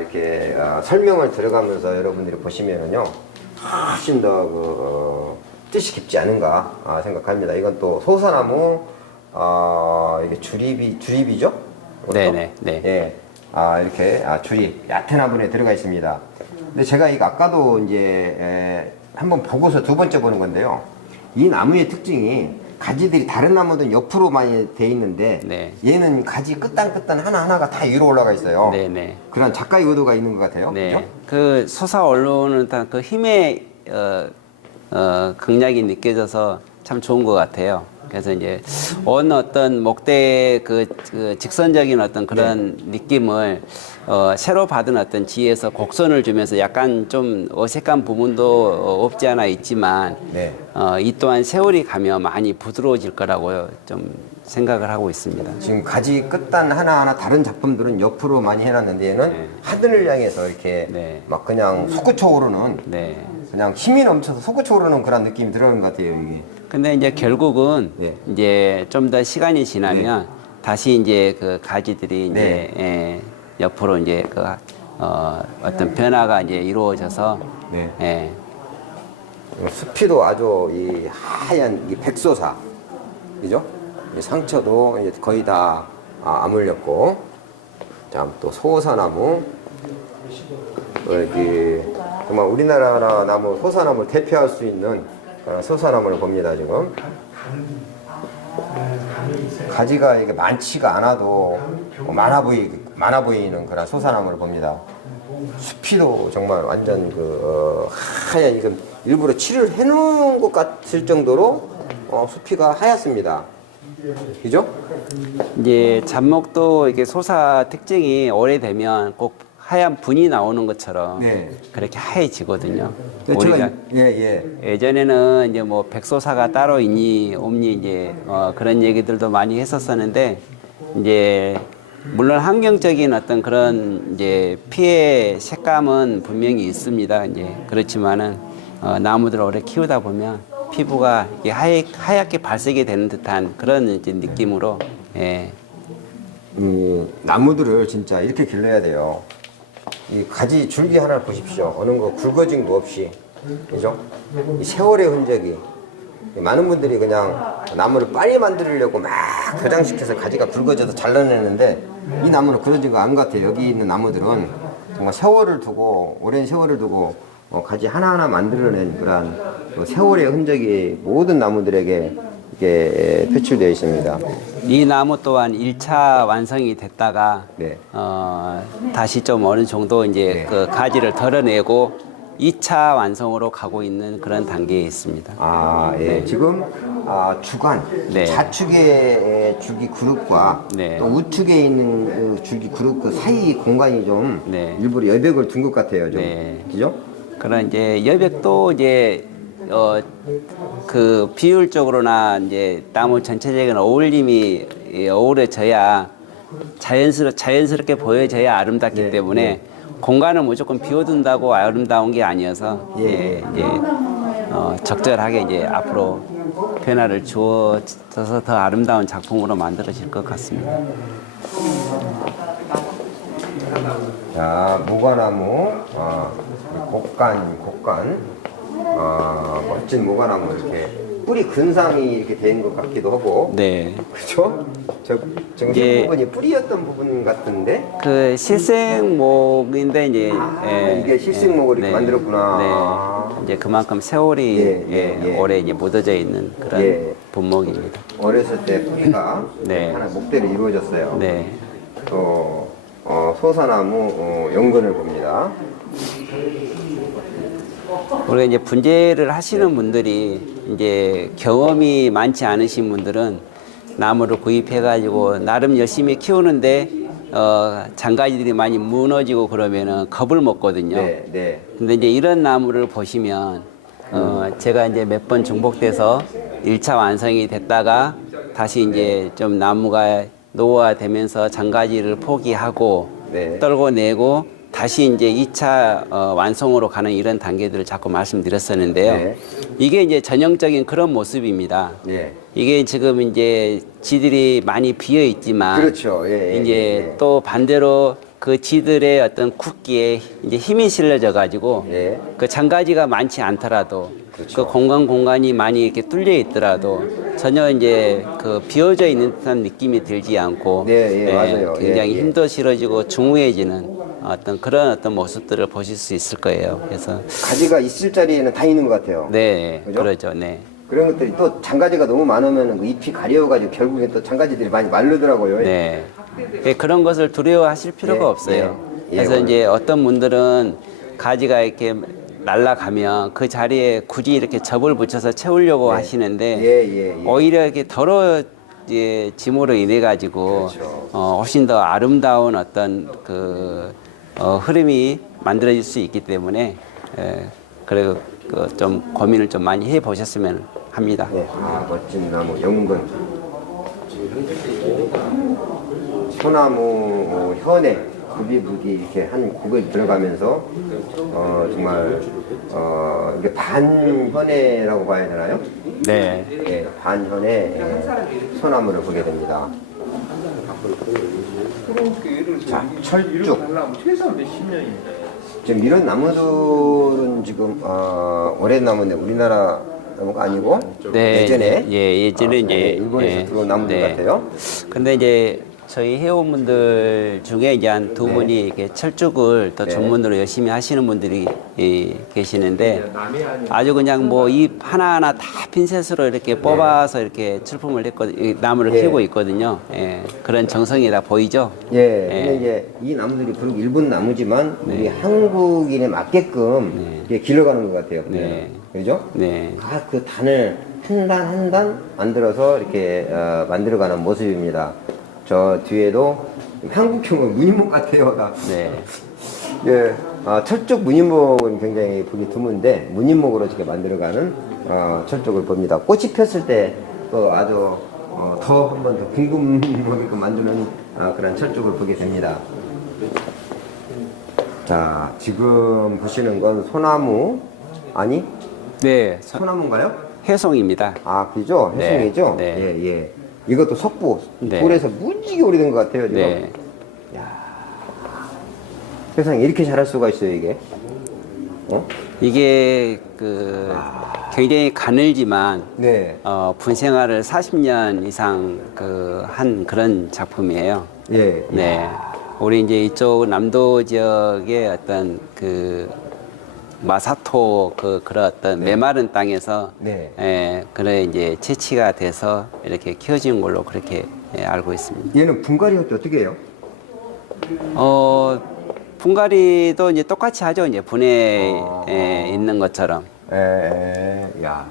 이렇게 설명을 들어가면서 여러분들이 보시면은요 훨씬 더 뜻이 깊지 않은가 생각합니다. 이건 또 소사나무 이게 주립이죠? 네, 네, 네. 예. 이렇게 줄이 얕은 화분에 들어가 있습니다. 근데 제가 이거 아까도 이제 한번 보고서 두 번째 보는 건데요. 이 나무의 특징이 가지들이 다른 나무들은 옆으로 많이 돼 있는데 네. 얘는 가지 끝단 하나하나가 다 위로 올라가 있어요. 네, 네. 그런 작가의 의도가 있는 것 같아요. 네, 그죠? 그 솟아오르는 그 힘의 강약이 느껴져서 참 좋은 것 같아요. 그래서 이제 어떤 목대의 그 직선적인 어떤 그런 네. 느낌을 새로 받은 어떤 지에서 곡선을 주면서 약간 좀 어색한 부분도 없지 않아 있지만 네. 이 또한 세월이 가면 많이 부드러워질 거라고 좀 생각을 하고 있습니다. 지금 가지 끝단 하나하나 다른 작품들은 옆으로 많이 해놨는데 얘는 네. 하늘을 향해서 이렇게 네. 막 그냥 솟구쳐 오르는 네. 그냥 힘이 넘쳐서 솟구쳐 오르는 그런 느낌이 들어오는 것 같아요 이게. 근데 이제 결국은 네. 이제 좀 더 시간이 지나면 다시 이제 그 가지들이 이제 네. 예, 옆으로 이제 그 어떤 변화가 이제 이루어져서 네. 예, 숲이도 아주 이 하얀 이 백소사, 그죠? 이 상처도 이제 거의 다 아물렸고, 자, 또 소사나무, 여기 정말 우리나라 나무 소사나무를 대표할 수 있는 그런 소사나무를 봅니다 지금. 가지가 이게 많지가 않아도 많아 보이는 그런 소사나무를 봅니다. 숲이도 정말 완전 하얀 이건 일부러 칠을 해놓은 것 같을 정도로 숲이가 하얗습니다. 그죠? 이제 잡목도 이게 소사 특징이 오래되면 꼭 하얀 분이 나오는 것처럼 네. 그렇게 하얘지거든요. 제가 예. 예전에는 이제 뭐 백소사가 따로 있니 없니 이제 그런 얘기들도 많이 했었었는데 이제 물론 환경적인 어떤 그런 이제 피해 색감은 분명히 있습니다. 이제 그렇지만은 나무들을 오래 키우다 보면 피부가 이게 하얗게 발색이 되는 듯한 그런 이제 느낌으로 예. 나무들을 진짜 이렇게 길러야 돼요. 이 가지 줄기 하나 보십시오. 어느 거 굵어진 거 없이, 그죠? 이 세월의 흔적이. 많은 분들이 그냥 나무를 빨리 만들려고 막 교장시켜서 가지가 굵어져서 잘라내는데 이 나무는 그러진 거 안 같아요. 여기 있는 나무들은 정말 세월을 두고, 오랜 세월을 두고 가지 하나하나 만들어낸 그런 그 세월의 흔적이 모든 나무들에게 이게 표출되어 있습니다. 이 나무 또한 1차 완성이 됐다가 네. 다시 좀 어느 정도 이제 네. 그 가지를 덜어내고 2차 완성으로 가고 있는 그런 단계에 있습니다. 아, 예. 지금 주간, 네. 좌측의 줄기 그룹과 네. 또 우측에 있는 그 줄기 그룹 그 사이 공간이 좀 네. 일부러 여백을 둔 것 같아요, 좀. 네. 그죠? 그런 이제 여백도 이제 그 비율적으로나 이제 나무 전체적인 어울림이 어우러져야 자연스럽게 보여져야 아름답기 네, 때문에 네. 공간을 무조건 비워둔다고 아름다운 게 아니어서 예. 이제 적절하게 이제 앞으로 변화를 주어져서 더 아름다운 작품으로 만들어질 것 같습니다. 자, 무화나무, 곡간, 멋진 무화나무 이렇게 뿌리 근상이 이렇게 된 것 같기도 하고. 네. 그죠? 정식 예. 부분이 뿌리였던 부분 같은데. 그 실생목인데 이제 이게 실생목을 이렇게 만들었구나. 네. 이제 그만큼 세월이 예. 오래 이제 묻어져 있는 그런 예. 분목입니다. 어렸을 때 뿌리가 네. 하나 목대로 이루어졌어요. 네. 또 소사나무 연근을 봅니다. 우리가 이제 분재를 하시는 분들이 이제 경험이 많지 않으신 분들은 나무를 구입해가지고 나름 열심히 키우는데 장가지들이 많이 무너지고 그러면은 겁을 먹거든요. 네, 네. 근데 이제 이런 나무를 보시면 제가 이제 몇 번 중복돼서 1차 완성이 됐다가 다시 이제 좀 나무가 노화되면서 장가지를 포기하고 네. 떨궈내고 다시 이제 2차 완성으로 가는 이런 단계들을 자꾸 말씀드렸었는데요. 네. 이게 이제 전형적인 그런 모습입니다. 예. 이게 지금 이제 지들이 많이 비어 있지만 그렇죠. 예, 이제 예. 또 반대로 그 지들의 어떤 굳기에 이제 힘이 실려져 가지고 예. 그 장가지가 많지 않더라도 그렇죠. 그 공간이 많이 이렇게 뚫려 있더라도 전혀 이제 그 비어져 있는 듯한 느낌이 들지 않고 네, 예, 맞아요. 굉장히 예, 예. 힘도 실어지고 중후해지는 그런 어떤 모습들을 보실 수 있을 거예요. 그래서 가지가 있을 자리에는 다 있는 것 같아요. 네, 그죠? 그러죠. 네. 그런 것들이 또 장가지가 너무 많으면 그 잎이 가려워가지고 결국에 또 장가지들이 많이 마르더라고요. 네. 그런 것을 두려워하실 필요가 예, 없어요. 예. 그래서 예, 이제 어떤 분들은 가지가 이렇게 날아가면 그 자리에 굳이 이렇게 접을 붙여서 채우려고 하시는데 예. 오히려 이렇게 더러워짐으로 인해 가지고 그렇죠. 훨씬 더 아름다운 어떤 그 흐름이 만들어질 수 있기 때문에 그리고 좀 고민을 좀 많이 해 보셨으면 합니다. 네. 멋진 나무 연근. 소나무 현에 부비부비 이렇게 한 국을 들어가면서 정말 이게 반현해라고 봐야 되나요? 네. 네, 반현의 소나무를 보게 됩니다. 자, 철쭉. 최소한 몇십 년입니다. 지금 이런 나무들은 지금 오랜 나무인데 우리나라 나무가 아니고 네, 예전에 예전에 이제 일본에서 들어온 나무들 같아요. 근데 이제 저희 회원분들 중에 이제 한 두 네. 분이 이렇게 철쭉을 또 네. 전문으로 열심히 하시는 분들이 계시는데 아주 그냥 뭐 잎 하나하나 다 핀셋으로 이렇게 뽑아서 이렇게 출품을 했거든요. 나무를 네. 키우고 있거든요. 예, 그런 정성이 다 보이죠? 예, 근데 이제 이 나무들이 비록 일본 나무지만 우리 한국인에 맞게끔 이렇게 길러가는 것 같아요. 네. 그죠? 네. 그 단을 한 단 한 단 만들어서 이렇게 만들어가는 모습입니다. 저 뒤에도 한국형은 무늬목 같아요. 네. 예, 철쭉 무늬목은 굉장히 보기 드문데 무늬목으로 이렇게 만들어가는 철쭉을 봅니다. 꽃이 폈을 때 또 아주 더 한 번 더 궁금하게끔 만드는 그런 철쭉을 보게 됩니다. 자, 지금 보시는 건 소나무 아니 네. 소나무인가요? 회송입니다. 아, 그죠? 네, 해송이죠? 네. 예, 예. 이것도 석부. 네. 돌에서 무지개 오래된 것 같아요, 지금. 네. 세상에 이렇게 자랄 수가 있어요, 이게. 어? 이게 그 굉장히 가늘지만 네. 분생활을 40년 이상 그 한 그런 작품이에요. 예. 네. 우리 이제 이쪽 남도 지역의 어떤 그 마사토 그런 어떤 메마른 땅에서 네. 그래 이제 채취가 돼서 이렇게 키워진 걸로 그렇게 알고 있습니다. 얘는 분갈이 어떻게 해요? 분갈이도 이제 똑같이 하죠. 이제 분에 있는 것처럼. 야.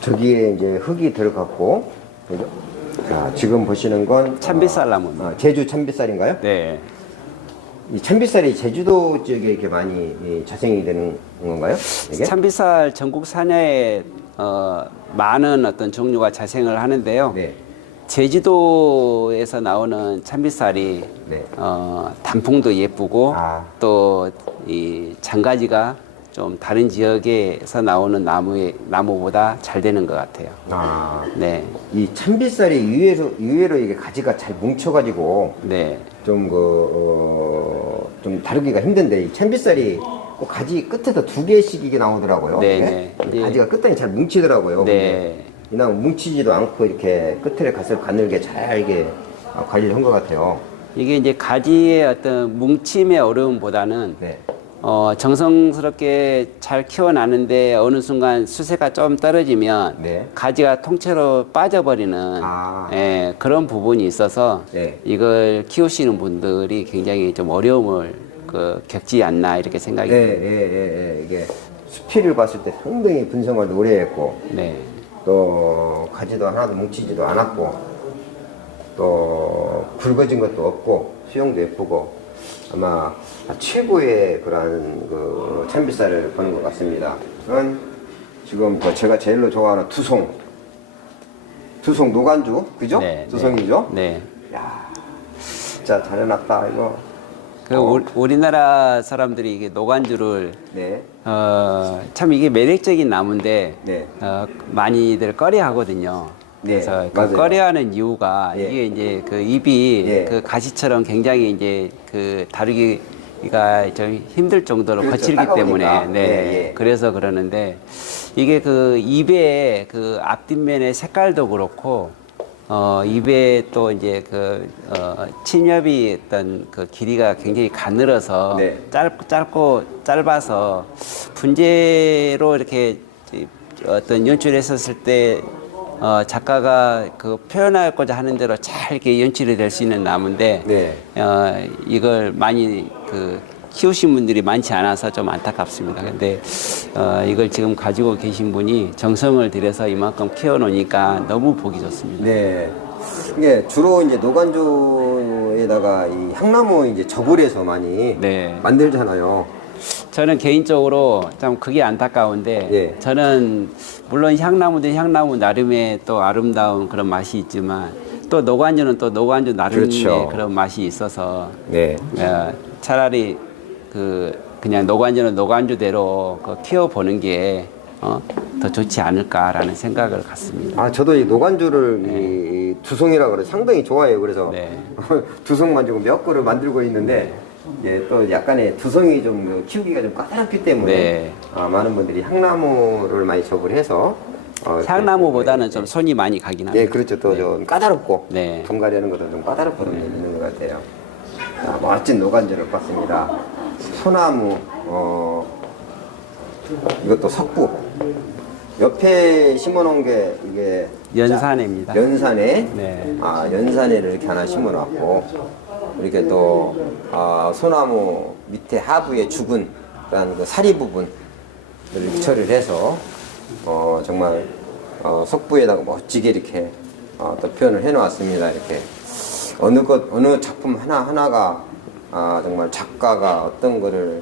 저기에 이제 흙이 들어갔고, 그죠? 자, 지금 보시는 건 참빗살 나무입니다. 제주 참빗살인가요? 네. 이 참빗살이 제주도 지역에 이렇게 많이 자생이 되는 건가요? 이게? 참빗살 전국 산야에 많은 어떤 종류가 자생을 하는데요. 네. 제주도에서 나오는 참빗살이 네. 단풍도 예쁘고 아. 또 이 장가지가 좀 다른 지역에서 나오는 나무보다 잘 되는 것 같아요. 아. 네, 이 참빗살이 의외로 이게 가지가 잘 뭉쳐가지고 네, 좀 다루기가 힘든데 이 참빗살이 꼭 가지 끝에서 2개씩 이게 나오더라고요. 네, 이게? 네. 가지가 끝단이 잘 뭉치더라고요. 네. 근데 이 나무 뭉치지도 않고 이렇게 끝에 가서 가늘게 잘 이게 관리를 한 것 같아요. 이게 이제 가지의 어떤 뭉침의 어려움보다는 네. 정성스럽게 잘 키워놨는데 어느 순간 수세가 좀 떨어지면 네. 가지가 통째로 빠져버리는 아. 그런 부분이 있어서 네. 이걸 키우시는 분들이 굉장히 좀 어려움을 겪지 않나 이렇게 생각이 예, 듭니다. 예. 이게 수피를 봤을 때 상당히 분성을 오래 했고, 네. 또 가지도 하나도 뭉치지도 않았고, 또 굵어진 것도 없고, 수영도 예쁘고, 아마 최고의 그러한 그 참빗살을 보는 것 같습니다. 그건 지금 제가 제일로 좋아하는 투송 노간주, 그죠? 네, 투송이죠? 네. 야, 진짜 잘 해놨다 이거. 우리나라 사람들이 이게 노간주를 네. 참 이게 매력적인 나무인데 네. 많이들 꺼려하거든요. 네, 그래서 그 맞아요. 꺼려하는 이유가 예. 이게 이제 그 잎이 예. 그 가시처럼 굉장히 이제 그 다루기가 좀 힘들 정도로 그렇죠. 거칠기 따가우니까. 때문에 네. 예, 예. 그래서 그러는데 이게 그 잎의 그 앞뒷면의 색깔도 그렇고 입에 또 이제 침엽이 어떤 그 길이가 굉장히 가늘어서 네. 짧아서 분재로 이렇게 어떤 연출했었을 때 작가가 그 표현하고자 하는 대로 잘 이렇게 연출이 될 수 있는 나무인데 네. 이걸 많이 키우신 분들이 많지 않아서 좀 안타깝습니다. 근데 이걸 지금 가지고 계신 분이 정성을 들여서 이만큼 키워놓으니까 너무 보기 좋습니다. 네. 이게 주로 이제 노간주에다가 이 향나무 이제 접을 해서 많이 네. 만들잖아요. 저는 개인적으로 참 그게 안타까운데 예. 저는 물론 향나무도 향나무 나름의 또 아름다운 그런 맛이 있지만 또 노간주는 또 노간주 나름의 그렇죠. 그런 맛이 있어서 네. 차라리 그냥 노간주는 노간주대로 키워보는 게 더 좋지 않을까라는 생각을 갖습니다. 아, 저도 이 노간주를 이 두송이라 그래 상당히 좋아해요. 그래서 네. 두송 만지고 몇 그릇 만들고 있는데 예, 또 약간의 두송이 좀 키우기가 좀 까다롭기 때문에 네. 많은 분들이 향나무를 많이 접을 해서 향나무보다는 좀 손이 많이 가긴 합니다. 예, 그렇죠. 또 좀 까다롭고 네. 분갈이하는 것도 좀 까다롭고 있는 것 같아요. 자, 멋진 노간주를 봤습니다. 소나무, 이것도 석부. 옆에 심어놓은 게 이게 연산입니다. 연산에, 네. 연산에를 이렇게 하나 심어놨고 이렇게 또 소나무 밑에 하부에 죽은 그런 그 사리 부분을 처리를 해서 정말 석부에다가 멋지게 이렇게 또 표현을 해놓았습니다. 이렇게 어느 작품 하나가 정말 작가가 어떤 거를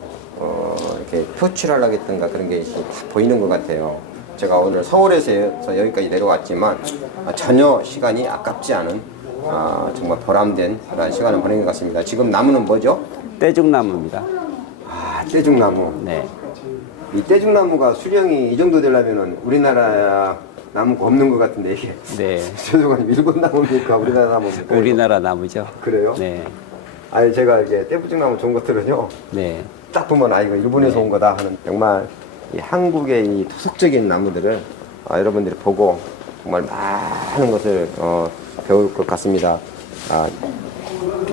이렇게 표출하려고 했던가 그런 게 다 보이는 것 같아요. 제가 오늘 서울에서 여기까지 내려왔지만 전혀 시간이 아깝지 않은 정말 보람된 그런 시간을 보낸 것 같습니다. 지금 나무는 뭐죠? 떼죽나무입니다. 떼죽나무. 네. 이 떼죽나무가 수령이 이 정도 되려면은 우리나라 나무가 없는 것 같은데 이게 네. 죄송하지만 일본 나무입니까? 우리나라 나무입니까? 우리나라 나무죠. 그래요? 네. 아니 제가 이제 떼죽나무 좋은 것들은요 네. 딱 보면 아 이거 일본에서 온 거다 하는 정말 이 한국의 이 토속적인 나무들을 여러분들이 보고 정말 많은 것을 배울 것 같습니다.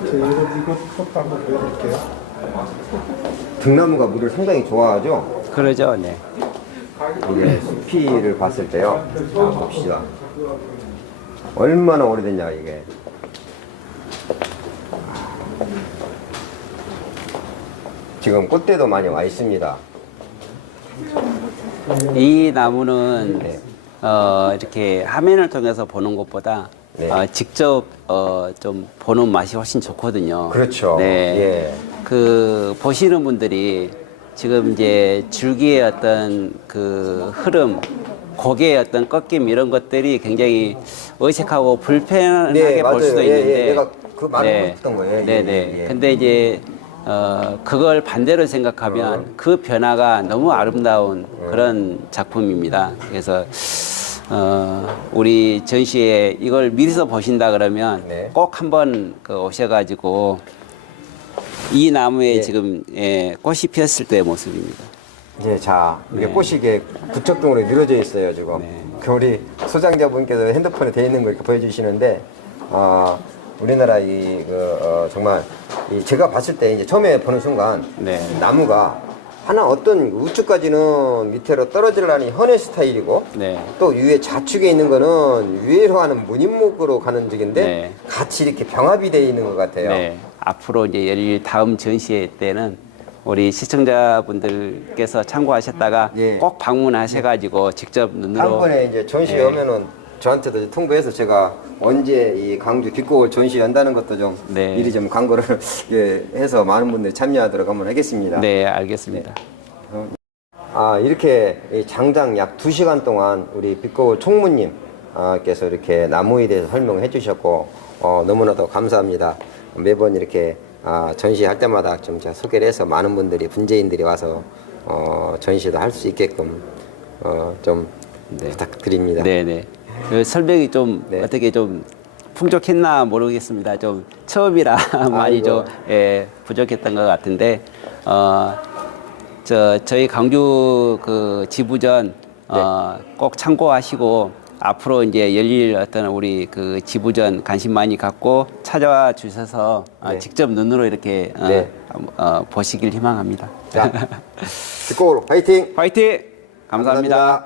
이것도 한번 보여드릴게요. 등나무가 물을 상당히 좋아하죠. 그러죠. 네. 이게 수피를 봤을 때요. 봅시다. 얼마나 오래됐냐 이게. 지금 꽃대도 많이 와 있습니다. 이 나무는 이렇게 화면을 통해서 보는 것보다 네. 직접 좀 보는 맛이 훨씬 좋거든요. 그렇죠. 네. 예. 그 보시는 분들이 지금 이제 줄기의 어떤 그 흐름, 곡의 어떤 꺾임 이런 것들이 굉장히 어색하고 불편하게 네, 볼 맞아요. 수도 예, 있는데, 예. 내가 그 말을 했던 거예요. 네, 예, 네. 예, 예. 근데 이제 그걸 반대로 생각하면 그 변화가 너무 아름다운 그런 작품입니다. 그래서 우리 전시에 이걸 미리서 보신다 그러면 네. 꼭 한번 오셔가지고 이 나무에 예. 지금 꽃이 피었을 때의 모습입니다. 예, 자, 이게 네. 꽃이 이게 부쩍동으로 늘어져 있어요, 지금. 네. 그 우리 소장자분께서 핸드폰에 돼 있는 거 이렇게 보여주시는데, 우리나라 정말, 제가 봤을 때 이제 처음에 보는 순간, 네. 나무가 하나 어떤 우측까지는 밑으로 떨어지려니 현의 스타일이고, 네. 또 위에 좌측에 있는 거는 위로 하는 무늬목으로 가는 쪽인데, 네. 같이 이렇게 병합이 되어 있는 것 같아요. 네. 앞으로 이제 열릴 다음 전시회 때는 우리 시청자분들께서 참고하셨다가 예. 꼭 방문하셔가지고 직접 눈으로 다음번에 이제 전시회 예. 오면은 저한테도 통보해서 제가 언제 이 강주 빛곡을 전시 연다는 것도 좀 네. 미리 좀 광고를 예, 해서 많은 분들이 참여하도록 한번 하겠습니다. 네, 알겠습니다. 이렇게 이 장장 약 2시간 동안 우리 빛곡을 총무님 께서 이렇게 나무에 대해서 설명해 주셨고 너무나도 감사합니다. 매번 이렇게 전시할 때마다 좀 제가 소개를 해서 많은 분들이 분재인들이 와서 전시도 할 수 있게끔 좀 네. 부탁드립니다. 네네. 그 설명이 좀 네. 어떻게 좀 풍족했나 모르겠습니다. 좀 처음이라 많이 아이고. 좀 부족했던 것 같은데 저희 강주 그 지부전 꼭 참고하시고 앞으로 이제 열릴 어떤 우리 그 지부전 관심 많이 갖고 찾아와 주셔서 네. 직접 눈으로 이렇게 네. 보시길 희망합니다. 자, 빛곡으로 파이팅! 화이팅! 감사합니다.